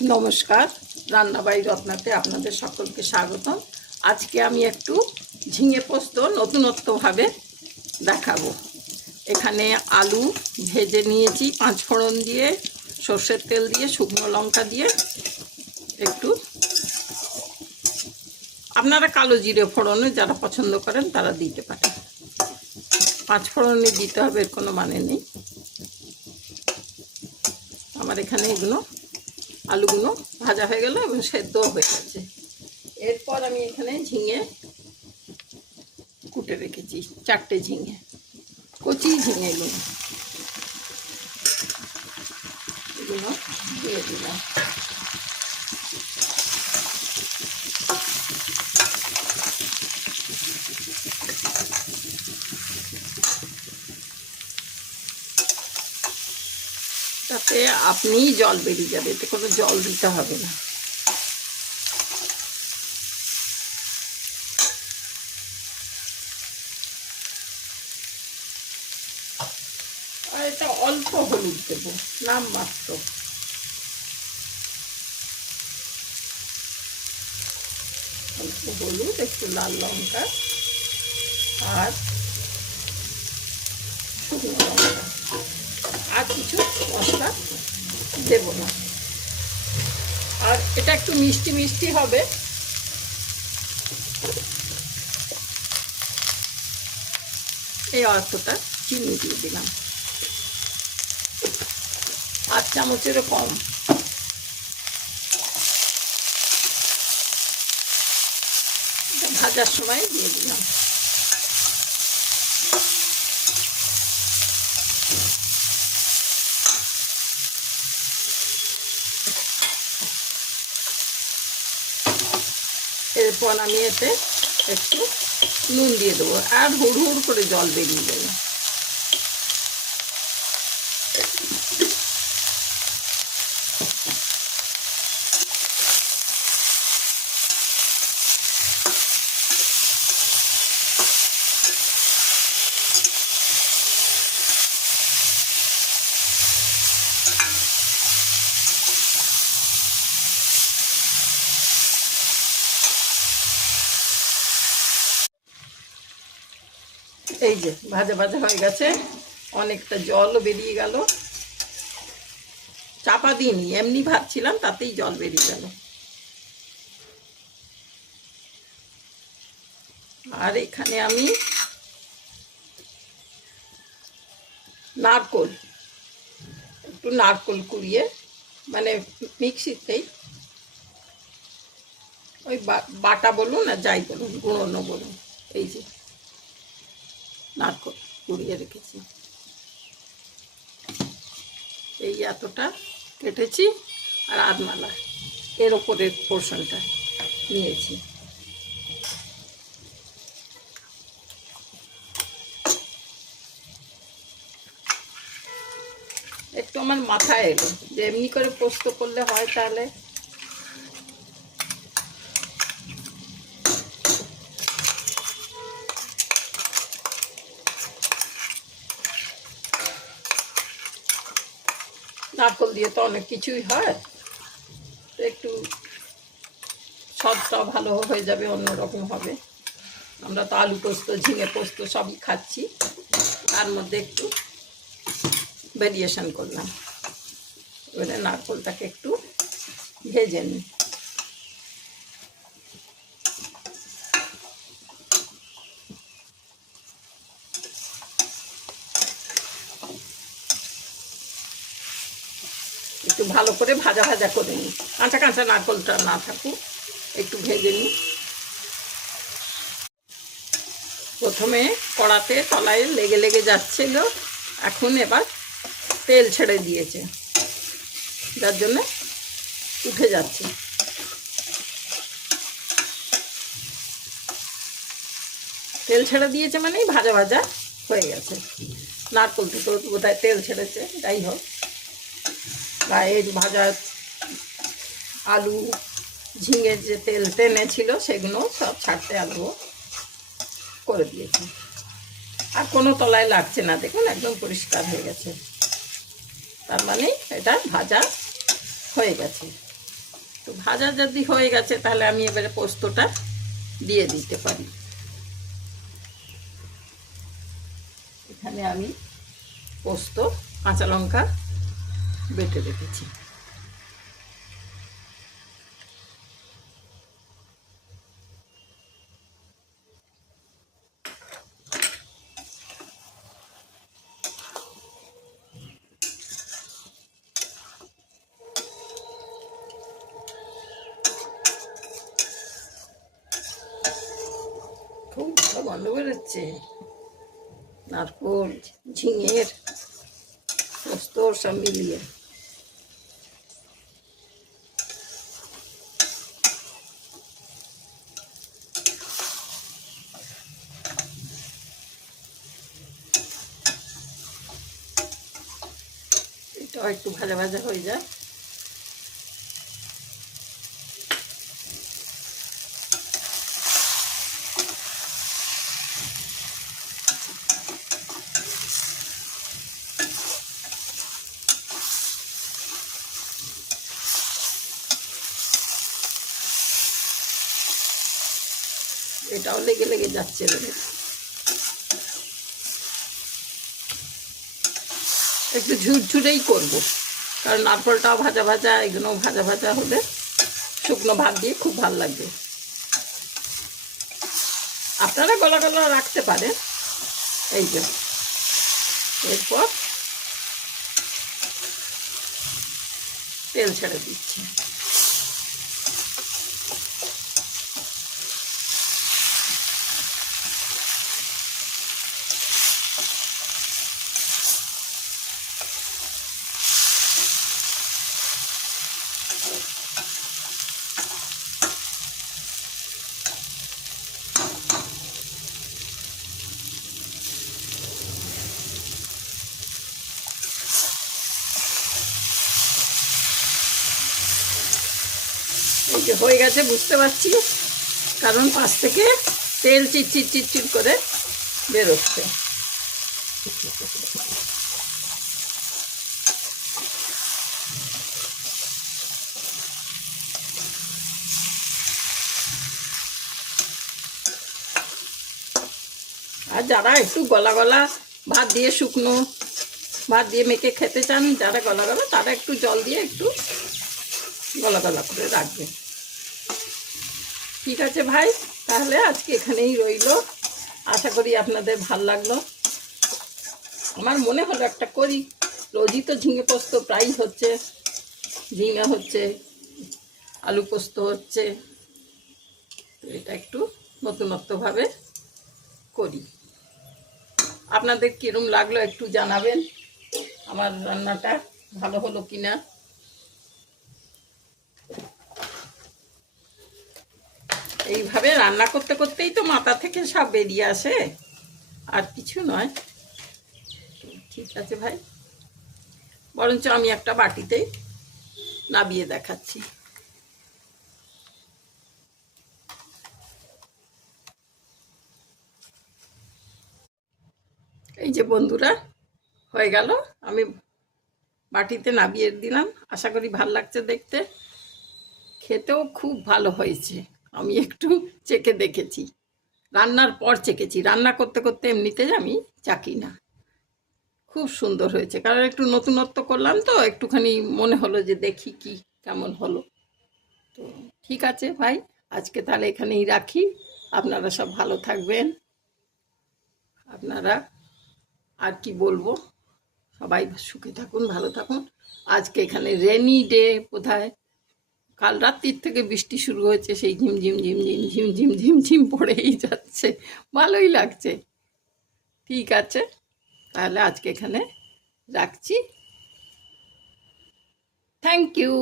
নমস্কার, রান্নাবাড়ি রত্নাতে আপনাদের সকলকে স্বাগতম। আজকে আমি একটু ঝিঙে পোস্ত নতুনত্বভাবে দেখাবো। এখানে আলু ভেজে নিয়েছি, 5 ফোড়ন দিয়ে, সর্ষের তেল দিয়ে, শুকনো লঙ্কা দিয়ে, একটু আপনারা কালো জিরে ফোড়নে যারা পছন্দ করেন তারা দিতে পারেন। 5 ফোড়নে দিতে হবে এর কোনো মানে নেই। আমার এখানে এগুলো আলুগুলো ভাজা হয়ে গেল এবং সেদ্ধ হয়ে গেছে। এরপর আমি এখানে ঝিঙে কুটে রেখেছি, 4টে ঝিঙে, কচি ঝিঙেগুলো এগুলো দিয়ে দিলাম। তাতে আপনি জল বেরিয়ে যাবে, এতে কোনো জল দিতে হবে না। আর এটা অল্প হলুদ দেবো, নামমাত্র। অল্প হলুদ, একটু লাল লঙ্কা আর শুকনো লঙ্কা, আর কিছু মশলা দেব না। আর এটা একটু মিষ্টি মিষ্টি হবে। এই অল্পটা চিনি দিয়ে দিলাম, 8 চামচেরও কম। ভাজার সময় দিয়ে দিলাম। এরপর আমি এতে একটু নুন দিয়ে দেবো, আর হুড় হুড় করে জল বেরিয়ে যাবে। এই যে ভাজা ভাজা হয়ে গেছে, অনেকটা জলও বেরিয়ে গেল। চাপা দিইনি, এমনি ভাজছিলাম, তাতেই জল বেরিয়ে গেল। আর এখানে আমি একটু নারকোল কুড়িয়ে, মানে মিক্সিতেই, ওই বাটা বলুন আর যাই বলুন, গুঁড়োনো বলুন, এই যে নারকোল কুড়িয়ে রেখেছি। এই এতটা কেটেছি, আর আধমালা এর ওপরের পোর্শনটা নিয়েছি। একটু আমার মাথায় এলো যে এমনি করে পোস্ত করলে হয়, তাহলে নারকোল দিয়ে তো অনেক কিছুই হয়, তো একটু স্বাদটা ভালো হয়ে যাবে, অন্যরকম হবে। আমরা তো আলু পোস্ত, ঝিঙে পোস্ত সবই খাচ্ছি, তার মধ্যে একটু ভেরিয়েশন করলাম। এবারে নারকোলটাকে একটু ভেজে নিই। একটু ভালো করে ভাজা ভাজা করে নিই, কাঁচা কাঁচা নারকোলটা না থাকুক, একটু ভেজে নিই। প্রথমে কড়াতে তলায় লেগে লেগে যাচ্ছিল, এখন এবার তেল ছেড়ে দিয়েছে, যার জন্য উঠে যাচ্ছে। তেল ছেড়ে দিয়েছে মানেই ভাজা ভাজা হয়ে গেছে। নারকোল থেকে বোধহয় তেল ছেড়েছে, যাই হোক। গায়ের ভাজা আলু ঝিঙে যে তেল টেনেছিল সেগুলো সব ছাড়তে আলু করে দিয়েছে, আর কোনো তলায় লাগছে না, দেখুন একদম পরিষ্কার হয়ে গেছে। তার মানে এটা ভাজা হয়ে গেছে। তো ভাজা যদি হয়ে গেছে তাহলে আমি এবারে পোস্তটা দিয়ে দিতে পারি। এখানে আমি পোস্ত কাঁচা লঙ্কা বেটে রেখেছি। খুব ভালো গন্ধ বেরোচ্ছে, নারকোল ঝিঙের পোস্ত সব মিলিয়ে। এটাও একটু ভাজা ভাজা হয়ে যায়। এটাও লেগে লেগে যাচ্ছে। একটু ঝুরঝুরেই করব, কারণ নারকলটাও ভাজা ভাজা, এগুলোও ভাজা ভাজা হলে শুকনো ভাত দিয়ে খুব ভালো লাগবে। আপনারা গলা গলা রাখতে পারেন। এই যে এরপর তেল ছেড়ে দিচ্ছি। এই যে হয়ে গেছে বুঝতে পারছি, কারণ পাশ থেকে তেল চিটচিট চিটচিট করে বেরোচ্ছে। আর যারা একটু গলা গলা ভাত দিয়ে, শুকনো ভাত দিয়ে মেখে খেতে চান, যারা গলা গলা, তারা একটু জল দিয়ে একটু গলা গলা করে রাখবে। ঠিক আছে ভাই, তাহলে আজকে এখানেই রইল। আশা করি আপনাদের ভাল লাগলো। আমার মনে হলো একটা করি, রোজই তো ঝিঙে পোস্ত প্রায়ই হচ্ছে, ঝিঙে হচ্ছে, আলু পোস্ত হচ্ছে, তো এটা একটু নতুনত্বভাবে করি। আপনাদের কিরম লাগলো একটু জানাবেন, আমার রান্নাটা ভালো হলো কিনা। এইভাবে রান্না করতে করতেই তো মাথা থেকে সব বেরিয়ে আসে, আর কিছু নয়। ঠিক আছে ভাই, বরঞ্চ আমি একটা বাটিতেই নাবিয়ে দেখাচ্ছি। এই যে বন্ধুরা, হয়ে গেল, আমি বাটিতে নাবিয়ে দিলাম। আশা করি ভাল লাগছে দেখতে, খেতেও খুব ভালো হয়েছে। আমি একটু চেখে দেখেছি, রান্নার পর চেখেছি, রান্না করতে করতে এমনিতে আমি চাকি না। খুব সুন্দর হয়েছে, কারণ একটু নতুনত্ব করলাম তো, একটুখানি মনে হলো যে দেখি কি কেমন হলো। তো ঠিক আছে ভাই, আজকে তাহলে এখানেই রাখি। আপনারা সব ভালো থাকবেন। আপনারা আর কি বলবো, সবাই সুখে থাকুন, ভালো থাকুন। আজকে এখানে রেনি ডে বোধহয়, কাল রাত্রির থেকে বৃষ্টি শুরু হয়েছে, সেই ঝিমঝিম ঝিমঝিম ঝিমঝিম ঝিমঝিম পড়েই যাচ্ছে, ভালোই লাগছে। ঠিক আছে, তাহলে আজকে এখানে রাখছি। Thank you.